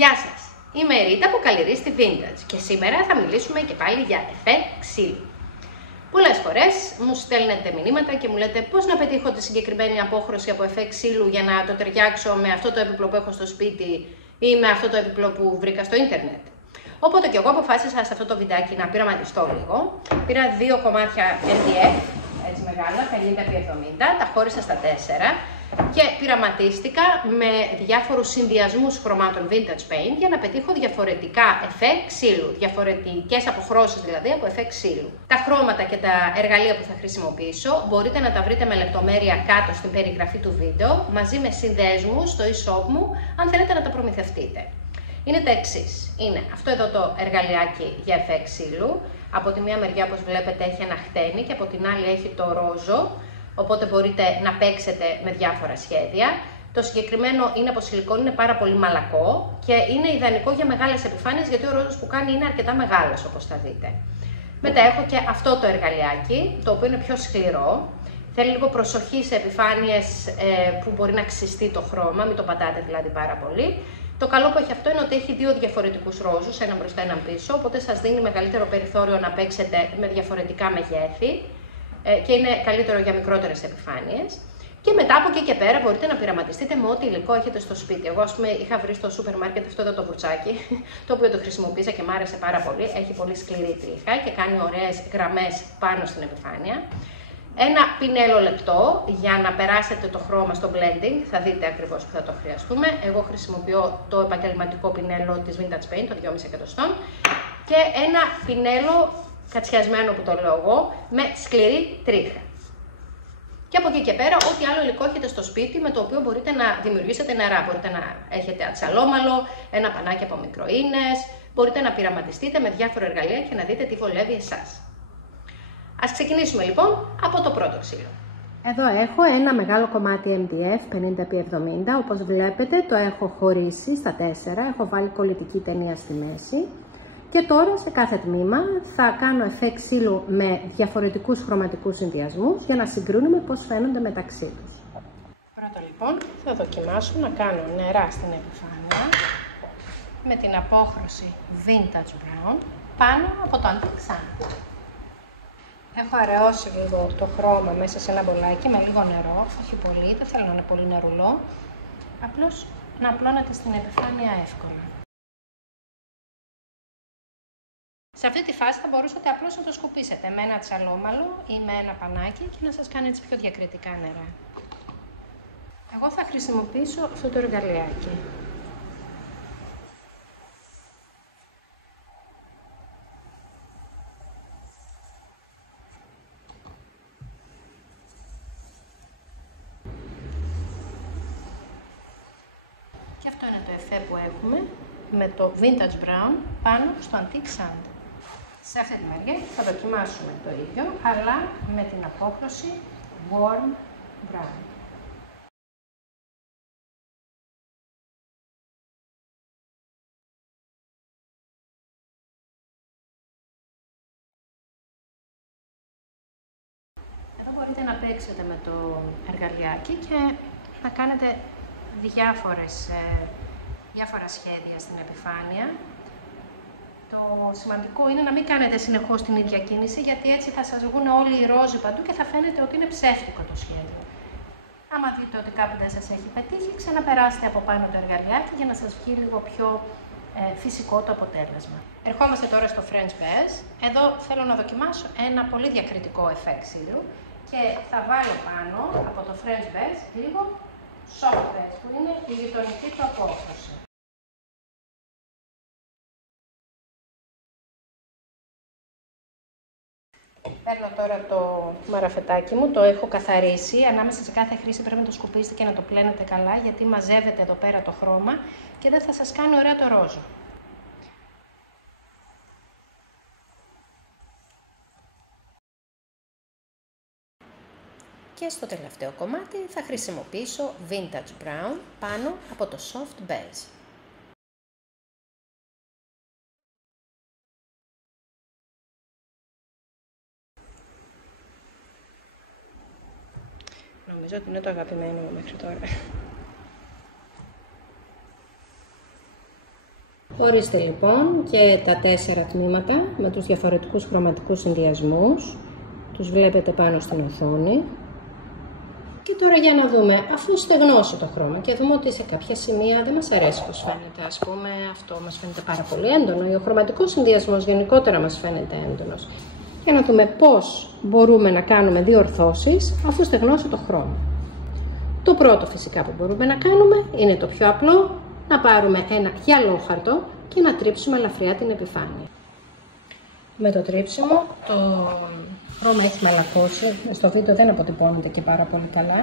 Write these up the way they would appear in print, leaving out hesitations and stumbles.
Γεια σας! Είμαι η Ρίτα από Καλλιερίστη Vintage και σήμερα θα μιλήσουμε και πάλι για εφέ ξύλου. Πολλές φορές μου στέλνετε μηνύματα και μου λέτε πώς να πετύχω τη συγκεκριμένη απόχρωση από εφέ ξύλου για να το ταιριάξω με αυτό το έπιπλο που έχω στο σπίτι ή με αυτό το έπιπλο που βρήκα στο ίντερνετ. Οπότε και εγώ αποφάσισα σε αυτό το βιντεάκι να πειραματιστώ λίγο. Πήρα 2 κομμάτια MDF, έτσι μεγάλα, 50x70, τα χώρισα στα 4 και πειραματίστηκα με διάφορους συνδυασμούς χρωμάτων Vintage Paint για να πετύχω διαφορετικά εφέ ξύλου, διαφορετικές αποχρώσεις δηλαδή από εφέ ξύλου. Τα χρώματα και τα εργαλεία που θα χρησιμοποιήσω μπορείτε να τα βρείτε με λεπτομέρεια κάτω στην περιγραφή του βίντεο, μαζί με συνδέσμους στο e-shop μου, αν θέλετε να τα προμηθευτείτε. Είναι τα εξής. Είναι αυτό εδώ το εργαλειάκι για εφέ ξύλου. Από τη μία μεριά, όπως βλέπετε, έχει ένα χτένι και από την άλλη έχει το ρόζο. Οπότε μπορείτε να παίξετε με διάφορα σχέδια. Το συγκεκριμένο είναι από σιλικόνη, είναι πάρα πολύ μαλακό και είναι ιδανικό για μεγάλες επιφάνειες γιατί ο ρόζος που κάνει είναι αρκετά μεγάλος, όπως θα δείτε. Μετά έχω και αυτό το εργαλειάκι, το οποίο είναι πιο σκληρό. Θέλει λίγο προσοχή σε επιφάνειες που μπορεί να ξυστεί το χρώμα, μην το πατάτε δηλαδή πάρα πολύ. Το καλό που έχει αυτό είναι ότι έχει 2 διαφορετικούς ρόζους, έναν μπροστά, έναν πίσω, οπότε σας δίνει μεγαλύτερο περιθώριο να παίξετε με διαφορετικά μεγέθη και είναι καλύτερο για μικρότερες επιφάνειες. Και μετά από εκεί και πέρα μπορείτε να πειραματιστείτε με ό,τι υλικό έχετε στο σπίτι. Εγώ, ας πούμε, είχα βρει στο σούπερ μάρκετ αυτό εδώ το βουρτσάκι, το οποίο το χρησιμοποίησα και μου άρεσε πάρα πολύ. Έχει πολύ σκληρή τρίχα και κάνει ωραίες γραμμές πάνω στην επιφάνεια. Ένα πινέλο λεπτό για να περάσετε το χρώμα στο blending, θα δείτε ακριβώς που θα το χρειαστούμε. Εγώ χρησιμοποιώ το επαγγελματικό πινέλο της Vintage Paint, το 2,5 εκατοστών, και ένα πινέλο κατσιασμένο που το λέω εγώ, με σκληρή τρίχα. Και από εκεί και πέρα, ό,τι άλλο υλικό έχετε στο σπίτι με το οποίο μπορείτε να δημιουργήσετε νερά. Μπορείτε να έχετε ατσαλόμαλο, ένα πανάκι από μικροίνες, μπορείτε να πειραματιστείτε με διάφορα εργαλεία και να δείτε τι βολεύει εσάς. Ας ξεκινήσουμε λοιπόν από το πρώτο ξύλο. Εδώ έχω ένα μεγάλο κομμάτι MDF 50x70, όπως βλέπετε το έχω χωρίσει στα 4, έχω βάλει κολλητική ταινία στη μέση. Και τώρα σε κάθε τμήμα θα κάνω εφέ ξύλου με διαφορετικούς χρωματικούς συνδυασμούς για να συγκρίνουμε πώς φαίνονται μεταξύ τους. Πρώτα λοιπόν θα δοκιμάσω να κάνω νερά στην επιφάνεια με την απόχρωση Vintage Brown πάνω από το Antique Sand. Έχω αραιώσει λίγο το χρώμα μέσα σε ένα μπολάκι με λίγο νερό, όχι πολύ, δεν θέλω να είναι πολύ νερουλό, απλώς να απλώνεται στην επιφάνεια εύκολα. Σε αυτή τη φάση θα μπορούσατε απλώς να το σκουπίσετε με ένα τσαλόμαλο ή με ένα πανάκι και να σας κάνει έτσι πιο διακριτικά νερά. Εγώ θα χρησιμοποιήσω αυτό το εργαλειάκι. Και αυτό είναι το εφέ που έχουμε με το Vintage Brown πάνω στο Antique Sand. Σε αυτή τη μεριά θα δοκιμάσουμε το ίδιο, αλλά με την απόχρωση Warm Brown. Εδώ μπορείτε να παίξετε με το εργαλειάκι και να κάνετε διάφορα σχέδια στην επιφάνεια. Το σημαντικό είναι να μην κάνετε συνεχώς την ίδια κίνηση, γιατί έτσι θα σας βγουν όλοι οι ρόζοι παντού και θα φαίνεται ότι είναι ψεύτικο το σχέδιο. Άμα δείτε ότι κάπου δεν σας έχει πετύχει, ξαναπεράστε από πάνω το εργαλειάκι για να σας βγει λίγο πιο φυσικό το αποτέλεσμα. Ερχόμαστε τώρα στο French Bass. Εδώ θέλω να δοκιμάσω ένα πολύ διακριτικό εφέ ξύλου και θα βάλω πάνω από το French Bass λίγο soft bass, που είναι η γειτονική του απόχρωση. Παίρνω τώρα το μαραφετάκι μου, το έχω καθαρίσει. Ανάμεσα σε κάθε χρήση πρέπει να το σκουπίσετε και να το πλένετε καλά, γιατί μαζεύετε εδώ πέρα το χρώμα και δεν θα σας κάνει ωραία το ρόζο. Και στο τελευταίο κομμάτι θα χρησιμοποιήσω Vintage Brown πάνω από το Soft Beige. Νομίζω ότι είναι το αγαπημένο μου μέχρι τώρα. Ορίστε λοιπόν και τα 4 τμήματα με τους διαφορετικούς χρωματικούς συνδυασμούς. Τους βλέπετε πάνω στην οθόνη. Και τώρα για να δούμε, αφού στεγνώσει το χρώμα και δούμε ότι σε κάποια σημεία δεν μας αρέσει πως φαίνεται, ας πούμε αυτό μας φαίνεται πάρα πολύ έντονο ή ο χρωματικός συνδυασμός γενικότερα μας φαίνεται έντονος. Για να δούμε πώς μπορούμε να κάνουμε διορθώσεις αφού στεγνώσει το χρώμα. Το πρώτο φυσικά που μπορούμε να κάνουμε είναι το πιο απλό, να πάρουμε ένα γυαλόχαρτο και να τρίψουμε ελαφριά την επιφάνεια. Με το τρίψιμο το χρώμα έχει μαλακώσει, στο βίντεο δεν αποτυπώνεται και πάρα πολύ καλά,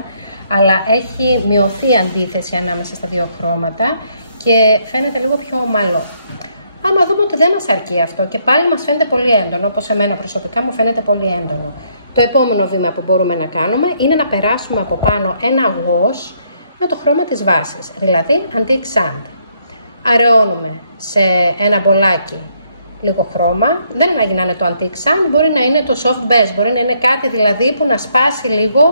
αλλά έχει μειωθεί η αντίθεση ανάμεσα στα δύο χρώματα και φαίνεται λίγο πιο ομαλό. Άμα δούμε ότι δεν μας αρκεί αυτό και πάλι μας φαίνεται πολύ έντονο, όπως εμένα προσωπικά μου φαίνεται πολύ έντονο, το επόμενο βήμα που μπορούμε να κάνουμε είναι να περάσουμε από πάνω ένα wash με το χρώμα της βάσης, δηλαδή Antique Sand. Αραιώνουμε σε ένα μπολάκι λίγο χρώμα, δεν ανάγκη να είναι το Antique Sand, μπορεί να είναι το soft beige, μπορεί να είναι κάτι δηλαδή που να σπάσει λίγο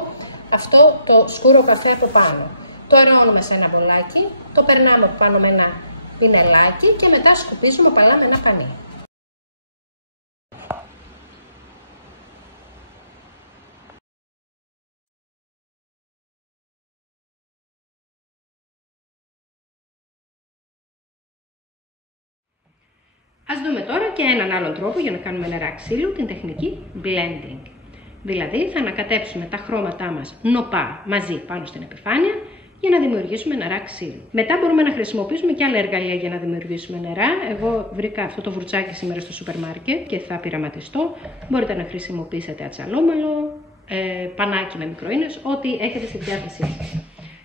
αυτό το σκούρο καφέ από πάνω. Το αραιώνουμε σε ένα μπολάκι, το περνάμε από πάνω με ένα πινελάκι και μετά σκουπίζουμε οπαλά με ένα πανί. Ας δούμε τώρα και έναν άλλον τρόπο για να κάνουμε νερά ξύλου, την τεχνική blending. Δηλαδή θα ανακατέψουμε τα χρώματά μας νοπά μαζί πάνω στην επιφάνεια για να δημιουργήσουμε νερά ξύλου. Μετά μπορούμε να χρησιμοποιήσουμε και άλλα εργαλεία για να δημιουργήσουμε νερά. Εγώ βρήκα αυτό το βουρτσάκι σήμερα στο σούπερ μάρκετ και θα πειραματιστώ. Μπορείτε να χρησιμοποιήσετε ατσαλόμαλο, πανάκι με μικροίνες, ό,τι έχετε στη διάθεσή σας.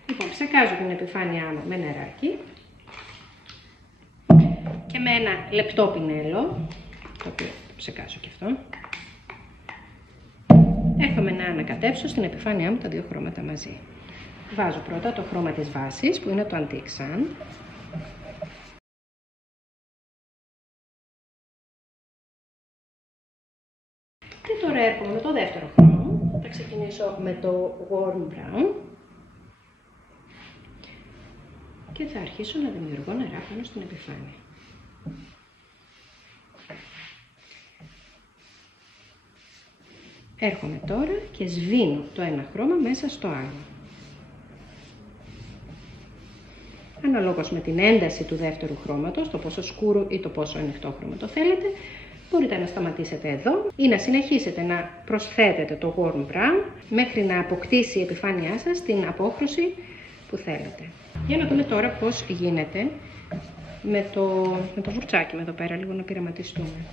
Λοιπόν, ψεκάζω την επιφάνειά μου με νεράκι και με ένα λεπτό πινέλο, το οποίο ψεκάζω και αυτό, έρχομαι να ανακατέψω στην επιφάνειά μου τα δύο χρώματα μαζί. Βάζω πρώτα το χρώμα της βάσης, που είναι το Antique Sand. Και τώρα έρχομαι με το δεύτερο χρώμα. Θα ξεκινήσω με το Warm Brown. Και θα αρχίσω να δημιουργώ νερά πάνω στην επιφάνεια. Έρχομαι τώρα και σβήνω το ένα χρώμα μέσα στο άλλο. Αναλόγως με την ένταση του δεύτερου χρώματος, το πόσο σκούρο ή το πόσο ανοιχτό χρώμα το θέλετε, μπορείτε να σταματήσετε εδώ ή να συνεχίσετε να προσθέτετε το Warm Brown μέχρι να αποκτήσει η επιφάνειά σας την απόχρωση που θέλετε. Για να δούμε τώρα πώς γίνεται με το βουρτσάκι με εδώ πέρα, λίγο να πειραματιστούμε.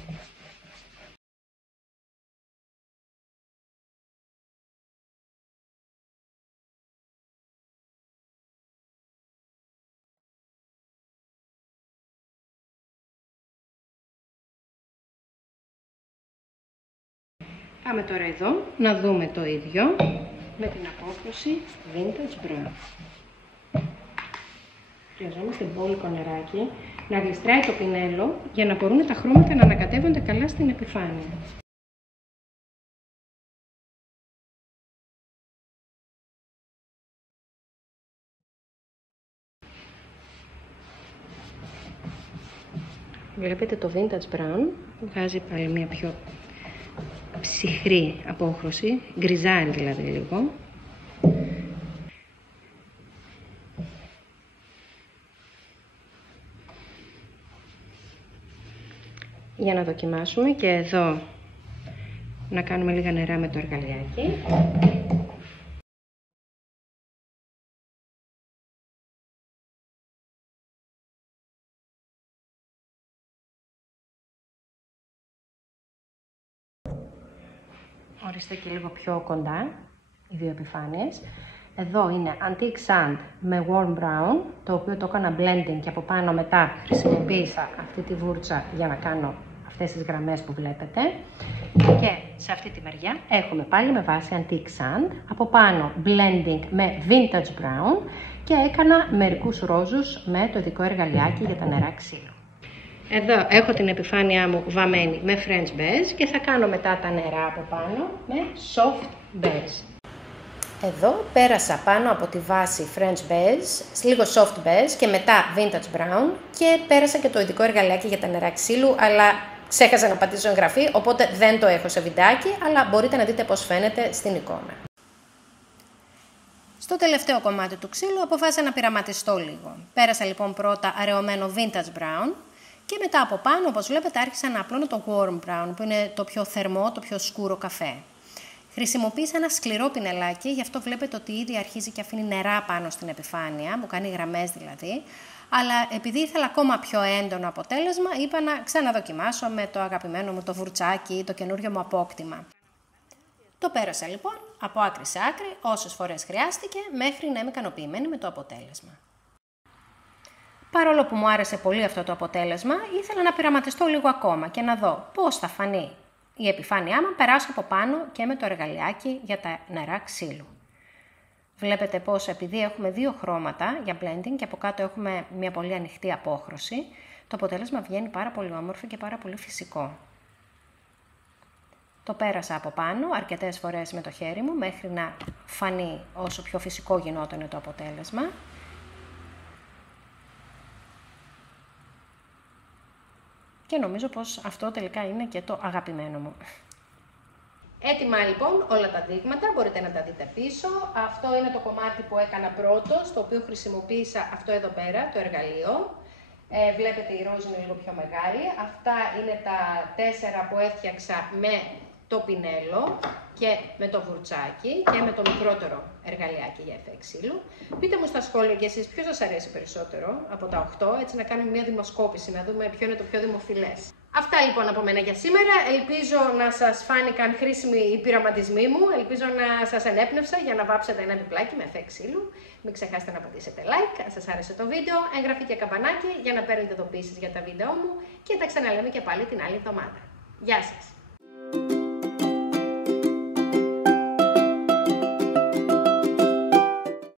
Πάμε τώρα εδώ να δούμε το ίδιο με την απόχρωση Vintage Brown. Χρειαζόμαστε μπόλικο νεράκι να γλιστράει το πινέλο για να μπορούν τα χρώματα να ανακατεύονται καλά στην επιφάνεια. Βλέπετε το Vintage Brown βγάζει πάλι μια πιο ψυχρή απόχρωση, γκριζάρι δηλαδή λίγο. Για να δοκιμάσουμε και εδώ να κάνουμε λίγα νερά με το εργαλειάκι. Ορίστε και λίγο πιο κοντά οι δύο επιφάνειες. Εδώ είναι Antique Sand με Warm Brown, το οποίο το έκανα blending και από πάνω μετά χρησιμοποίησα αυτή τη βούρτσα για να κάνω αυτές τις γραμμές που βλέπετε. Και σε αυτή τη μεριά έχουμε πάλι με βάση Antique Sand, από πάνω blending με Vintage Brown και έκανα μερικούς ρόζους με το ειδικό εργαλειάκι για τα νερά ξύλου. Εδώ έχω την επιφάνειά μου βαμμένη με French Beige και θα κάνω μετά τα νερά από πάνω με Soft Beige. Εδώ πέρασα πάνω από τη βάση French Beige, λίγο soft beige και μετά vintage brown και πέρασα και το ειδικό εργαλειάκι για τα νερά ξύλου, αλλά ξέχασα να πατήσω εγγραφή, οπότε δεν το έχω σε βιντεάκι, αλλά μπορείτε να δείτε πώς φαίνεται στην εικόνα. Στο τελευταίο κομμάτι του ξύλου αποφάσισα να πειραματιστώ λίγο. Πέρασα λοιπόν πρώτα αραιωμένο vintage brown και μετά από πάνω, όπως βλέπετε, άρχισα να απλώνω το warm brown, που είναι το πιο θερμό, το πιο σκούρο καφέ. Χρησιμοποίησα ένα σκληρό πινελάκι, γι' αυτό βλέπετε ότι ήδη αρχίζει και αφήνει νερά πάνω στην επιφάνεια, μου κάνει γραμμές δηλαδή, αλλά επειδή ήθελα ακόμα πιο έντονο αποτέλεσμα, είπα να ξαναδοκιμάσω με το αγαπημένο μου το βουρτσάκι, το καινούριο μου απόκτημα. Το πέρασα λοιπόν από άκρη σε άκρη, όσες φορές χρειάστηκε, μέχρι να είμαι ικανοποιημένη με το αποτέλεσμα. Παρόλο που μου άρεσε πολύ αυτό το αποτέλεσμα, ήθελα να πειραματιστώ λίγο ακόμα και να δω πώς θα φανεί η επιφάνειά μου περάσω από πάνω και με το εργαλειάκι για τα νερά ξύλου. Βλέπετε πως επειδή έχουμε δύο χρώματα για blending και από κάτω έχουμε μια πολύ ανοιχτή απόχρωση, το αποτέλεσμα βγαίνει πάρα πολύ όμορφο και πάρα πολύ φυσικό. Το πέρασα από πάνω αρκετές φορές με το χέρι μου μέχρι να φανεί όσο πιο φυσικό γινόταν το αποτέλεσμα. Και νομίζω πως αυτό τελικά είναι και το αγαπημένο μου. Έτοιμα λοιπόν όλα τα δείγματα, μπορείτε να τα δείτε πίσω. Αυτό είναι το κομμάτι που έκανα πρώτο, στο οποίο χρησιμοποίησα αυτό εδώ πέρα, το εργαλείο. Βλέπετε η ροζ είναι λίγο πιο μεγάλη. Αυτά είναι τα 4 που έφτιαξα με το πινέλο και με το βουρτσάκι και με το μικρότερο εργαλειάκι για εφέ ξύλου. Πείτε μου στα σχόλια και εσείς ποιο σας αρέσει περισσότερο από τα 8, έτσι να κάνουμε μια δημοσκόπηση, να δούμε ποιο είναι το πιο δημοφιλές. Αυτά λοιπόν από μένα για σήμερα. Ελπίζω να σας φάνηκαν χρήσιμοι οι πειραματισμοί μου. Ελπίζω να σας ενέπνευσα για να βάψετε ένα διπλάκι με εφέ ξύλου. Μην ξεχάσετε να πατήσετε like αν σας άρεσε το βίντεο, εγγραφή και καμπανάκι για να παίρνετε ειδοποιήσεις για τα βίντεο μου και τα ξαναλέμε και πάλι την άλλη εβδομάδα. Γεια σας!